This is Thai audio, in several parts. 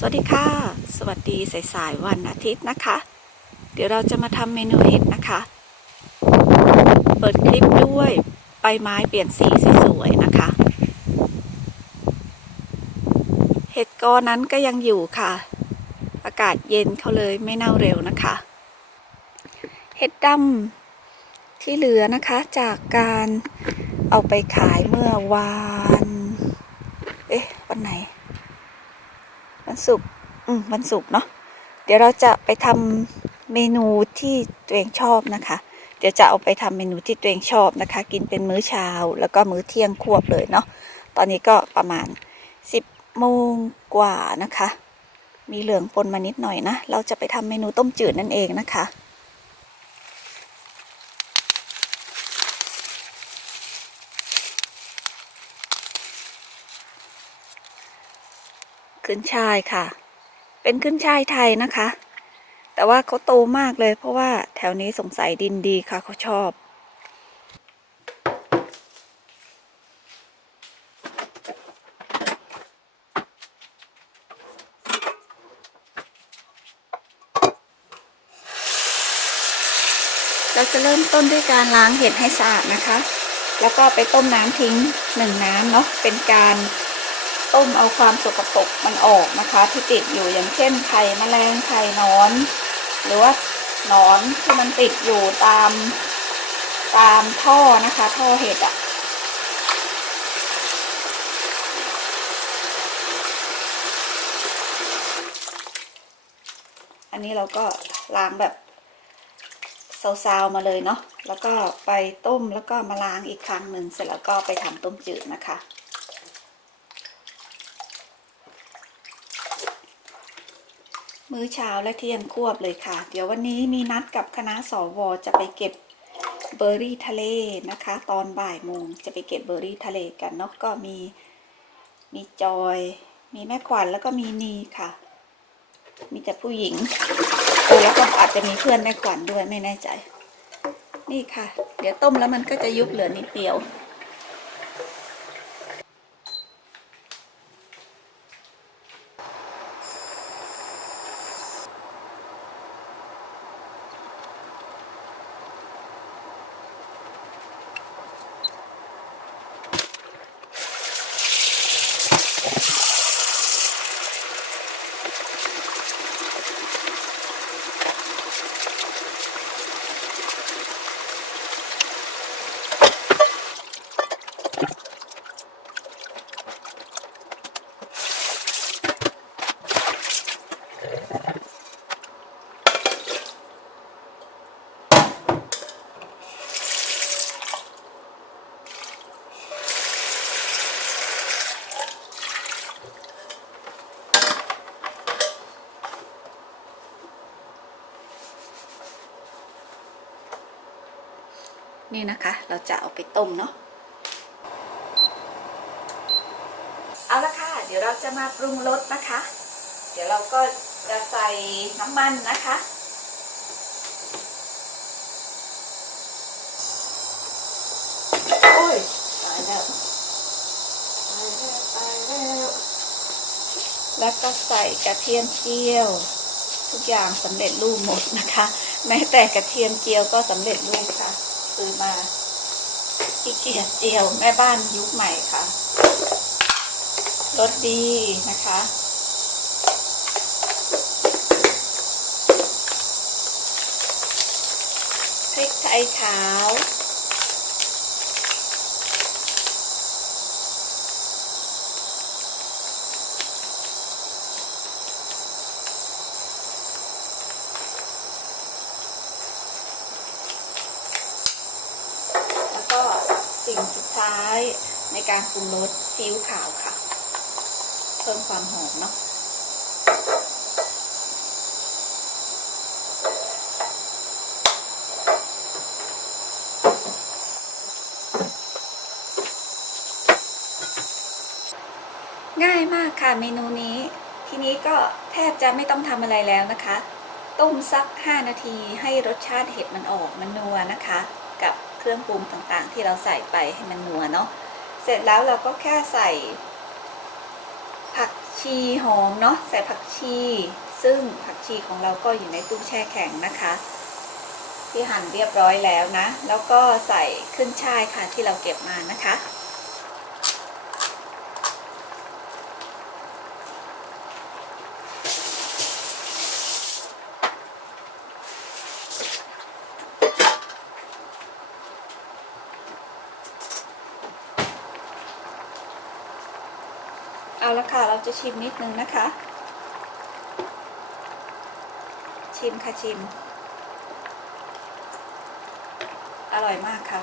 สวัสดีค่ะ สวัสดีสายๆวันอาทิตย์นะคะ เดี๋ยวเราจะมาทำเมนูเห็ดนะคะ เปิดคลิปด้วยใบไม้เปลี่ยนสีสวยๆนะคะ เห็ดกอนั้นก็ยังอยู่ค่ะ อากาศเย็นเขาเลยไม่เน่าเร็วนะคะ เห็ดดำที่เหลือนะคะจากการเอาไปขายเมื่อวาน เอ๊ะ วันไหน วัน ศุกร์อืมวันศุกร์เนาะเดี๋ยวเราจะไปทำเมนูที่ตัวเองชอบนะคะ เดี๋ยวจะเอาไปทำเมนูที่ตัวเองชอบนะคะ กินเป็นมื้อเช้าแล้วก็มื้อเที่ยงควบเลยเนาะตอนนี้ก็ประมาณ 10โมงกว่านะคะ มีเหลืองปนมานิดหน่อยนะ เราจะไปทำเมนูต้มจืดนั่นเองนะคะ ขึ้นช่ายค่ะ เป็นขึ้นช่ายไทยนะคะ แต่ว่าเขาโตมากเลยเพราะว่าแถวนี้สงสัยดินดีค่ะเขาชอบเราจะเริ่มต้นด้วยการล้างเห็ดให้สะอาดนะคะ แล้วก็ไปต้มน้ำทิ้งหนึ่งน้ำเนาะ เป็นการ ต้มเอาความสกปรกมันออกนะคะ ที่ติดอยู่อย่างเช่นไข่แมลงไข่นอน หรือว่าหนอนที่มันติดอยู่ตามตามท่อนะคะ ท่อเห็ดอะ่ะอันนี้เราก็ล้างแบบซาวๆมาเลยเนาะ แล้วก็ไปต้มแล้วก็มาล้างอีกครั้งหนึ่งเสร็จแล้วก็ไปทำต้มจืดนะคะ มื้อเช้าและเที่ยงควบเลยค่ะ เดี๋ยววันนี้มีนัดกับคณะสวจะไปเก็บเบอร์รี่ทะเลนะคะ ตอนบ่ายโมงจะไปเก็บเบอร์รี่ทะเลกันเนาะก็มีมีจอย มีแม่ขวัญแล้วก็มีนีค่ะ มีแต่ผู้หญิงโอ้แล้วก็อาจจะมีเพื่อนแม่ขวัญด้วยไม่แน่ใจ นี่ค่ะ เดี๋ยวต้มแล้วมันก็จะยุบเหลือนิดเดียว นี่นะคะ เราจะเอาไปต้มเนาะ เอาละค่ะ เดี๋ยวเราจะมาปรุงรสนะคะ เดี๋ยวเราก็จะใส่น้ำมันนะคะโอ้ยตายแล้วตายแล้วตายแล้วแล้วก็ใส่กระเทียมเจียว ทุกอย่างสำเร็จรูปหมดนะคะ แม้แต่กระเทียมเจียวก็สำเร็จรูปค่ะซื้อมาขี้เกียจเจียวแม่บ้านยุคใหม่ค่ะ รสดีนะคะ พริกไทยขาว แล้วก็สิ่งสุดท้ายในการปรุงรสซีอิ๊วขาวค่ะ พิ่มความหอมเนาะง่ายมากค่ะเมนูนี้ ทีนี้ก็แทบจะไม่ต้องทำอะไรแล้วนะคะ ต้มสัก 5 นาทีให้รสชาติเห็ดมันออกมันนัวนะคะ กับเครื่องปรุงต่างๆ ที่เราใส่ไปให้มันนัวเนาะเสร็จแล้วเราก็แค่ใส่ ผักชีหอมเนาะใส่ผักชี ซึ่งผักชีของเราก็อยู่ในตู้แช่แข็งนะคะ ที่หั่นเรียบร้อยแล้วนะ แล้วก็ใส่ขึ้นช่ายค่ะที่เราเก็บมานะคะ เอาละค่ะ เราจะชิมนิดนึงนะคะ ชิมค่ะชิม อร่อยมากค่ะ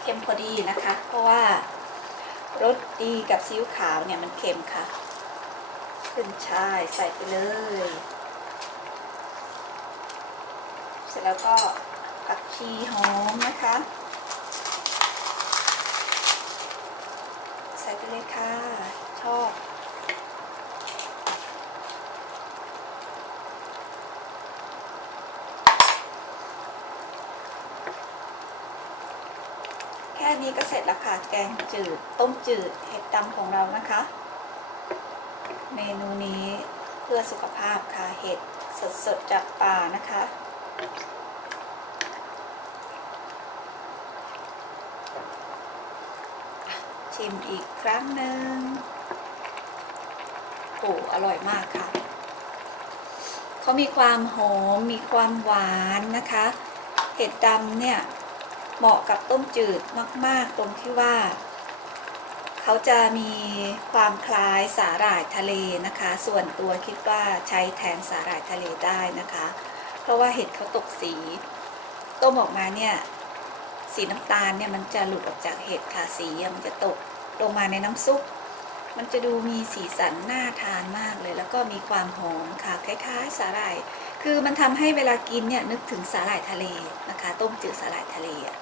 เค็มพอดีนะคะ เพราะว่ารสดีกับซีอิ๊วขาวเนี่ยมันเค็มค่ะ ขึ้นช่ายใส่ไปเลย เสร็จแล้วก็ผักชีหอมนะคะ ใส่ไปเลยค่ะ ชอบ แค่นี้ก็เสร็จแล้วค่ะแกงจืด ต้มจืดเห็ดดำของเรานะคะ เมนูนี้เพื่อสุขภาพค่ะเห็ดสดๆจากป่านะคะชิมอีกครั้งหนึ่งโอ้อร่อยมากค่ะ เขามีความหอม มีความหวานนะคะ เห็ดดำเนี่ย เหมาะกับต้มจืดมาก ๆ ตรงที่ว่า เขาจะมีความคล้ายสาหร่ายทะเลนะคะ ส่วนตัวคิดว่าใช้แทนสาหร่ายทะเลได้นะคะ เพราะว่าเห็ดเขาตกสี ต้มออกมาเนี่ยสีน้ำตาลเนี่ยมันจะหลุดออกจากเห็ดค่ะสีมันจะตกลงมาในน้ำซุปมันจะดูมีสีสันน่าทานมากเลย แล้วก็มีความหอมค่ะคล้ายๆสาหร่าย คือมันทำให้เวลากินเนี่ยนึกถึงสาหร่ายทะเลนะคะ ต้มจืดสาหร่ายทะเลอะ